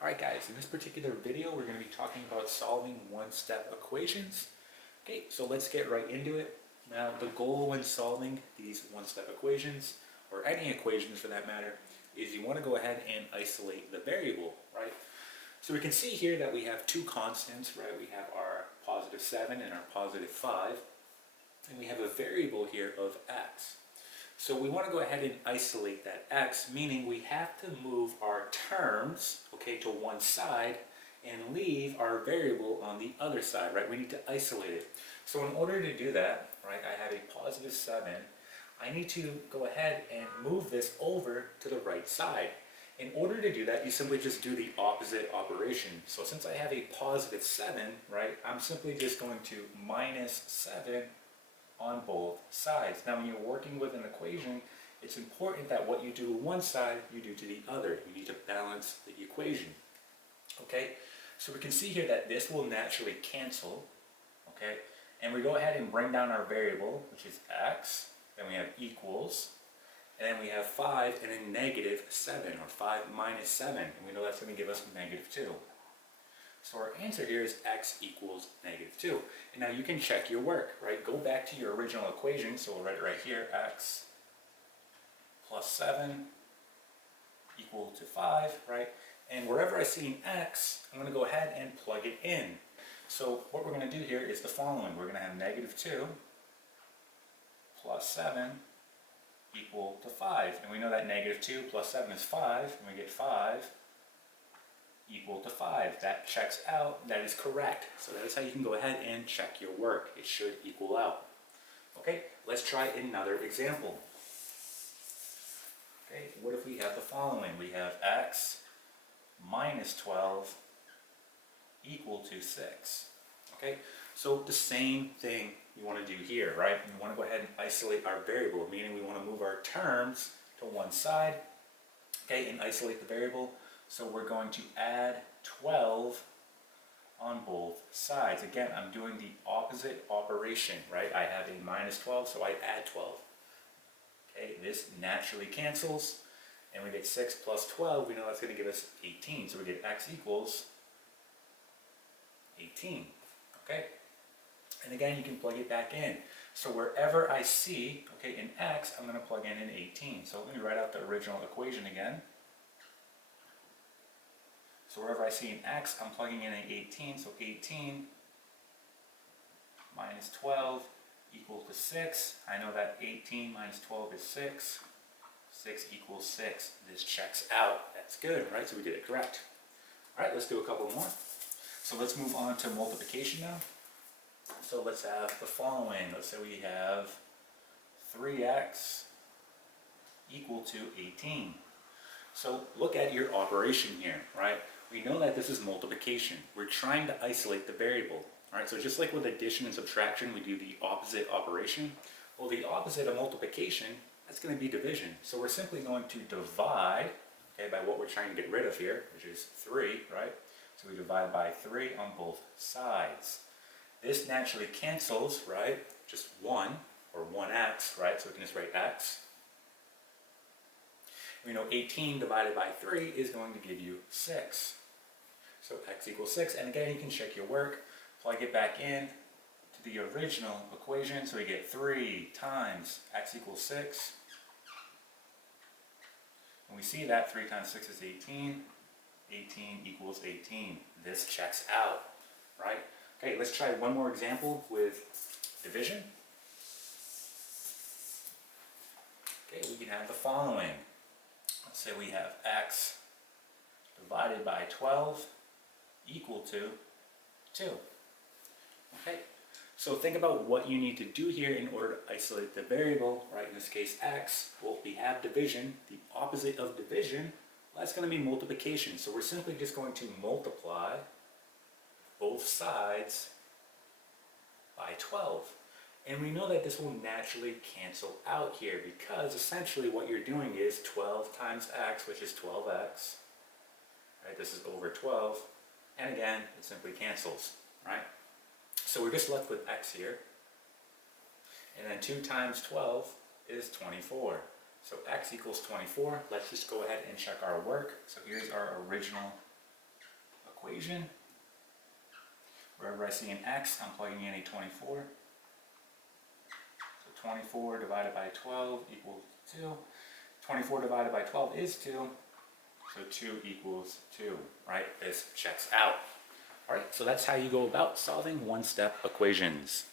Alright guys, in this particular video we're going to be talking about solving one-step equations. Okay, so let's get right into it. Now the goal when solving these one-step equations, or any equations for that matter, is you want to go ahead and isolate the variable, right? So we can see here that we have two constants, right? We have our positive 7 and our positive 5, and we have a variable here of x. So we want to go ahead and isolate that x, meaning we have to move our terms, okay, to one side and leave our variable on the other side, right? We need to isolate it. So in order to do that, right, I have a positive 7. I need to go ahead and move this over to the right side. In order to do that, you simply just do the opposite operation. So since I have a positive 7, right, I'm simply just going to minus 7 on both sides. Now when you're working with an equation, it's important that what you do to one side, you do to the other. You need to balance the equation. Okay, so we can see here that this will naturally cancel. Okay, and we go ahead and bring down our variable, which is x. Then we have equals, and then we have 5 and a negative 7, or 5 minus 7, and we know that's going to give us negative 2. So our answer here is x equals negative 2. And now you can check your work, right? Go back to your original equation. So we'll write it right here, x plus 7 equal to 5, right? And wherever I see an x, I'm going to go ahead and plug it in. So what we're going to do here is the following. We're going to have negative 2 plus 7 equal to 5. And we know that negative 2 plus 7 is 5, and we get 5 equal to 5. That checks out. That is correct. So that is how you can go ahead and check your work. It should equal out. Okay, let's try another example. Okay, what if we have the following? We have x minus 12 equal to 6. Okay, so the same thing we want to do here, right? We want to go ahead and isolate our variable, meaning we want to move our terms to one side, okay, and isolate the variable. So we're going to add 12 on both sides. Again, I'm doing the opposite operation, right? I have a minus 12, so I add 12. Okay, this naturally cancels, and we get 6 plus 12. We know that's going to give us 18. So we get x equals 18. Okay? And again, you can plug it back in. So wherever I see, okay, an x, I'm going to plug in an 18. So let me write out the original equation again. So wherever I see an x, I'm plugging in an 18. So 18 minus 12 equal to 6. I know that 18 minus 12 is 6. 6 equals 6. This checks out. That's good, right? So we did it correct. All right, let's do a couple more. So let's move on to multiplication now. So let's have the following. Let's say we have 3x equal to 18. So look at your operation here, right? We know that this is multiplication. We're trying to isolate the variable. All right, so just like with addition and subtraction, we do the opposite operation. Well, the opposite of multiplication, that's going to be division. So we're simply going to divide, okay, by what we're trying to get rid of here, which is 3, right? So we divide by 3 on both sides. This naturally cancels, right? Just 1, or 1x, right? So we can just write x. We know 18 divided by 3 is going to give you 6. So x equals 6, and again, you can check your work. Plug it back in to the original equation, so we get 3 times x equals 6. And we see that 3 times 6 is 18. 18 equals 18. This checks out, right? Okay, let's try one more example with division. Okay, we can have the following. Let's say we have x divided by 12 equal to 2. Okay, so think about what you need to do here in order to isolate the variable, right? In this case, x. Well, we have division. The opposite of division, well, that's going to be multiplication. So we're simply just going to multiply both sides by 12. And we know that this will naturally cancel out here because essentially what you're doing is 12 times x, which is 12x. Right? This is over 12. And again, it simply cancels, right? So we're just left with x here. And then 2 times 12 is 24. So x equals 24. Let's just go ahead and check our work. So here's our original equation. Wherever I see an x, I'm plugging in a 24. So 24 divided by 12 equals 2. 24 divided by 12 is 2. So 2 equals 2, right? This checks out. All right, so that's how you go about solving one-step equations.